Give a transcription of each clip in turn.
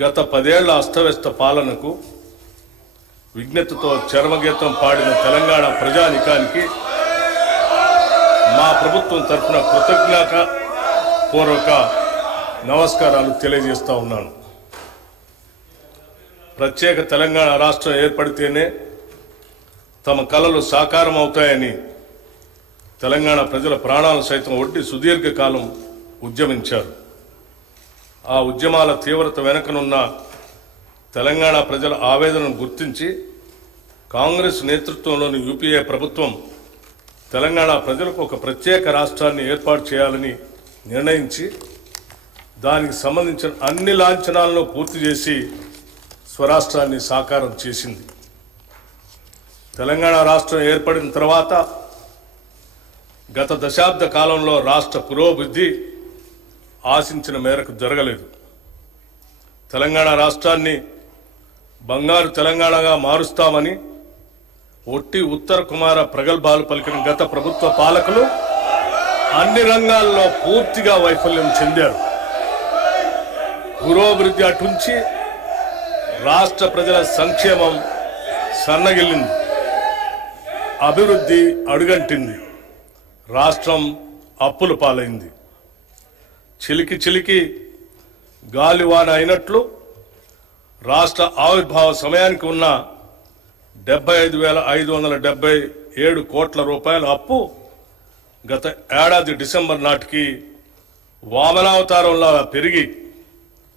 గత 10 ఏళ్ల అస్తవ్యస్త పాలనకు విజ్ఞతతో చరమగీతం పాడిన తెలంగాణ ప్రజానికానికి మా ప్రభుత్వం తరఫున కృతజ్ఞత పూర్వక నమస్కారాలు తెలియజేస్తా ఉన్నాను. ప్రత్యేక తెలంగాణ రాష్ట్రం ఏర్పడితేనే తమ కలలు సాకారం అవుతాయని తెలంగాణ ప్రజల ప్రాణాలు సైతం ఒడ్డి సుదీర్ఘకాలం ఉద్యమించారు. ఆ ఉద్యమాల తీవ్రత వెనుకనున్న తెలంగాణ ప్రజల ఆవేదనను గుర్తించి కాంగ్రెస్ నేతృత్వంలోని యూపీఏ ప్రభుత్వం తెలంగాణ ప్రజలకు ఒక ప్రత్యేక రాష్ట్రాన్ని ఏర్పాటు చేయాలని నిర్ణయించి దానికి సంబంధించిన అన్ని లాంఛనాలను పూర్తి చేసి స్వరాష్ట్రాన్ని సాకారం చేసింది. తెలంగాణ రాష్ట్రం ఏర్పడిన తర్వాత గత దశాబ్ద కాలంలో రాష్ట్ర పురోభివృద్ధి ఆశించిన మేరకు జరగలేదు. తెలంగాణ రాష్ట్రాన్ని బంగారు తెలంగాణగా మారుస్తామని ఒట్టి ఉత్తర కుమార ప్రగల్భాలు పలికిన గత ప్రభుత్వ పాలకులు అన్ని రంగాల్లో పూర్తిగా వైఫల్యం చెందారు. పురోభివృద్ధి అటుంచి రాష్ట్ర ప్రజల సంక్షేమం సన్నగిల్లింది, అభివృద్ధి అడుగంటింది, రాష్ట్రం అప్పుల పాలైంది. చిలికి చిలికి గాలివాన అయినట్లు రాష్ట్ర ఆవిర్భావ సమయానికి ఉన్న 75,577 కోట్ల రూపాయల అప్పు గత ఏడాది డిసెంబర్ నాటికి వామనావతారంలా పెరిగి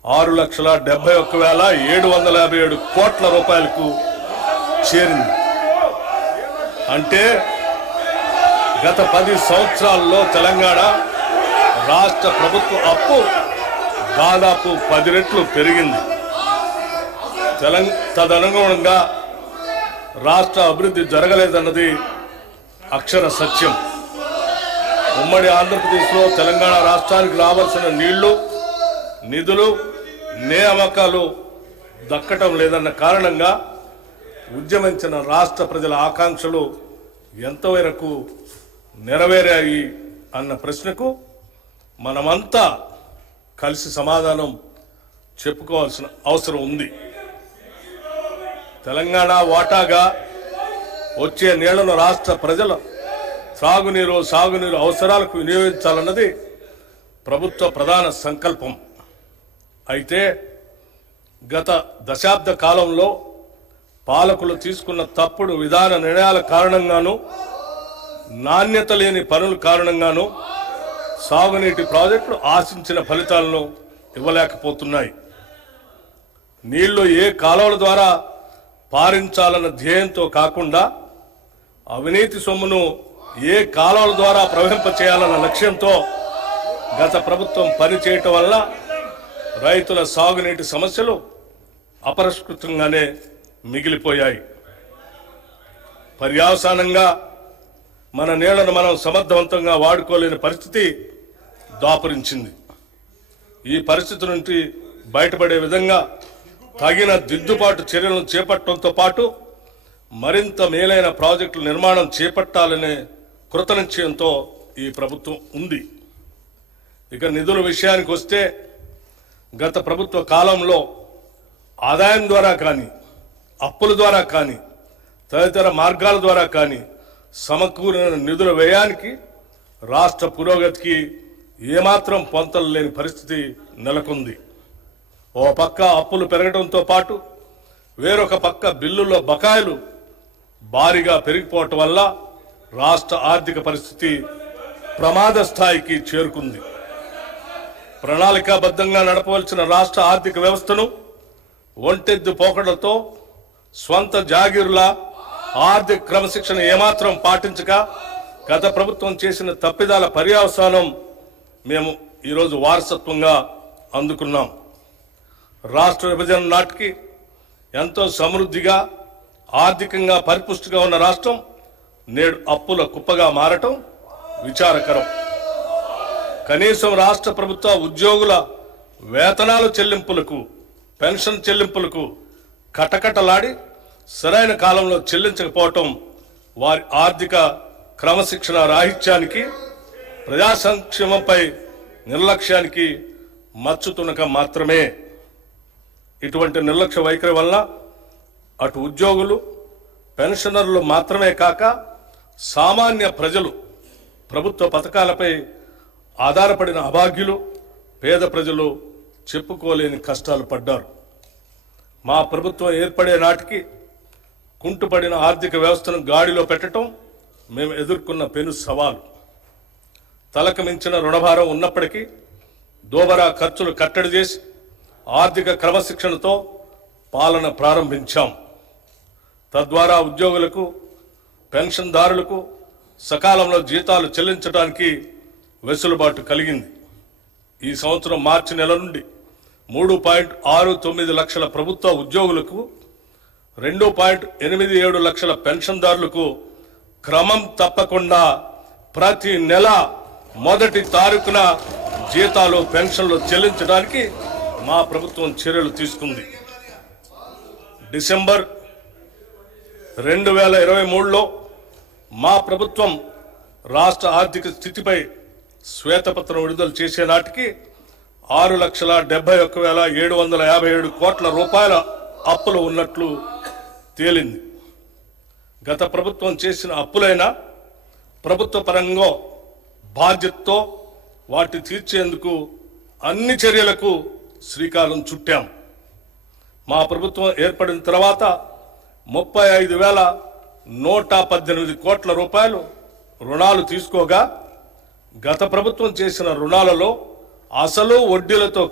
6,71,757 కోట్ల రూపాయలకు చేరింది. అంటే గత 10 సంవత్సరాల్లో తెలంగాణ రాష్ట్ర ప్రభుత్వ అప్పు దాదాపు 10 రెట్లు పెరిగింది. తదనుగుణంగా రాష్ట్ర అభివృద్ధి జరగలేదన్నది అక్షర సత్యం. ఉమ్మడి ఆంధ్రప్రదేశ్లో తెలంగాణ రాష్ట్రానికి రావాల్సిన నీళ్లు, నిధులు, నియామకాలు దక్కటం లేదన్న కారణంగా ఉద్యమించిన రాష్ట్ర ప్రజల ఆకాంక్షలు ఎంతవరకు నెరవేరాయి అన్న ప్రశ్నకు మనమంతా కలిసి సమాధానం చెప్పుకోవాల్సిన అవసరం ఉంది. తెలంగాణ వాటాగా వచ్చే నీళ్లను రాష్ట్ర ప్రజల త్రాగునీరు, సాగునీరు అవసరాలకు వినియోగించాలన్నది ప్రభుత్వ ప్రధాన సంకల్పం. అయితే గత దశాబ్ద కాలంలో పాలకులు తీసుకున్న తప్పుడు విధాన నిర్ణయాల కారణంగాను, నాణ్యత లేని పనుల కారణంగాను సాగునీటి ప్రాజెక్టులు ఆశించిన ఫలితాలను ఇవ్వలేకపోతున్నాయి. నీళ్లు ఏ కాలువల ద్వారా పారించాలన్న ధ్యేయంతో కాకుండా అవినీతి సొమ్మును ఏ కాలువల ద్వారా ప్రవహింపచేయాలన్న లక్ష్యంతో గత ప్రభుత్వం పనిచేయటం వల్ల రైతుల సాగునీటి సమస్యలు అపరిష్కృతంగానే మిగిలిపోయాయి. పర్యవసానంగా మన నీళ్లను మనం సమర్థవంతంగా వాడుకోలేని పరిస్థితి దాపురించింది. ఈ పరిస్థితి నుండి బయటపడే విధంగా తగిన దిద్దుబాటు చర్యలను చేపట్టడంతో పాటు మరింత మేలైన ప్రాజెక్టుల నిర్మాణం చేపట్టాలనే కృతనిశ్చయంతో ఈ ప్రభుత్వం ఉంది. ఇక నిధుల విషయానికి వస్తే గత ప్రభుత్వ కాలంలో ఆదాయం ద్వారా కానీ, అప్పుల ద్వారా కానీ, తదితర మార్గాల ద్వారా కానీ సమకూరిన నిధుల వ్యయానికి రాష్ట్ర పురోగతికి ఏమాత్రం పొంతలు లేని పరిస్థితి నెలకొంది. ఓ పక్క అప్పులు పెరగడంతో పాటు వేరొక పక్క బిల్లుల్లో బకాయిలు భారీగా పెరిగిపోవటం వల్ల రాష్ట్ర ఆర్థిక పరిస్థితి ప్రమాద స్థాయికి చేరుకుంది. ప్రణాళికాబద్ధంగా నడపవలసిన రాష్ట్ర ఆర్థిక వ్యవస్థను ఒంటెద్దు పోకడలతో స్వంత జాగీరులా ఆర్థిక క్రమశిక్షణ ఏమాత్రం పాటించక గత ప్రభుత్వం చేసిన తప్పిదాల పర్యవసానం మేము ఈరోజు వారసత్వంగా అందుకున్నాం. రాష్ట్ర విభజన నాటికి ఎంతో సమృద్ధిగా, ఆర్థికంగా పరిపుష్టిగా ఉన్న రాష్ట్రం నేడు అప్పుల కుప్పగా మారటం విచారకరం. కనీసం రాష్ట్ర ప్రభుత్వ ఉద్యోగుల వేతనాల చెల్లింపులకు, పెన్షన్ చెల్లింపులకు కటకటలాడి సరైన కాలంలో చెల్లించకపోవటం వారి ఆర్థిక క్రమశిక్షణ రాహిత్యానికి, ప్రజా సంక్షేమంపై నిర్లక్ష్యానికి మచ్చుతునక మాత్రమే. ఇటువంటి నిర్లక్ష్య వైఖరి వల్ల అటు ఉద్యోగులు, పెన్షనర్లు మాత్రమే కాక సామాన్య ప్రజలు, ప్రభుత్వ పథకాలపై ఆధారపడిన అభాగ్యులు, పేద ప్రజలు చెప్పుకోలేని కష్టాలు పడ్డారు. మా ప్రభుత్వం ఏర్పడే నాటికి కుంటుపడిన ఆర్థిక వ్యవస్థను గాడిలో పెట్టడం మేము ఎదుర్కొన్న పెను సవాలు. తలకు మించిన రుణభారం ఉన్నప్పటికీ దోబరా ఖర్చులు కట్టడి చేసి ఆర్థిక క్రమశిక్షణతో పాలన ప్రారంభించాం. తద్వారా ఉద్యోగులకు, పెన్షన్దారులకు సకాలంలో జీతాలు చెల్లించడానికి వెసులుబాటు కలిగింది. ఈ సంవత్సరం మార్చి నెల నుండి 3.69 లక్షల ప్రభుత్వ ఉద్యోగులకు, 2.87 లక్షల పెన్షన్దారులకు క్రమం తప్పకుండా ప్రతి నెల మొదటి తారీఖున జీతాలు, పెన్షన్లు చెల్లించడానికి మా ప్రభుత్వం చర్యలు తీసుకుంది. డిసెంబర్ 2023లో మా ప్రభుత్వం రాష్ట్ర ఆర్థిక స్థితిపై శ్వేతపత్రం విడుదల చేసే నాటికి 6,71,757 కోట్ల రూపాయల అప్పులు ఉన్నట్లు తేలింది. గత ప్రభుత్వం చేసిన అప్పులైనా ప్రభుత్వ పరంగా బాధ్యతతో వాటి తీర్చేందుకు అన్ని చర్యలకు శ్రీకారం చుట్టాం. మా ప్రభుత్వం ఏర్పడిన తర్వాత 35,118 కోట్ల రూపాయలు రుణాలు తీసుకోగా, గత ప్రభుత్వం చేసిన రుణాలలో అసలు వడ్డీలతో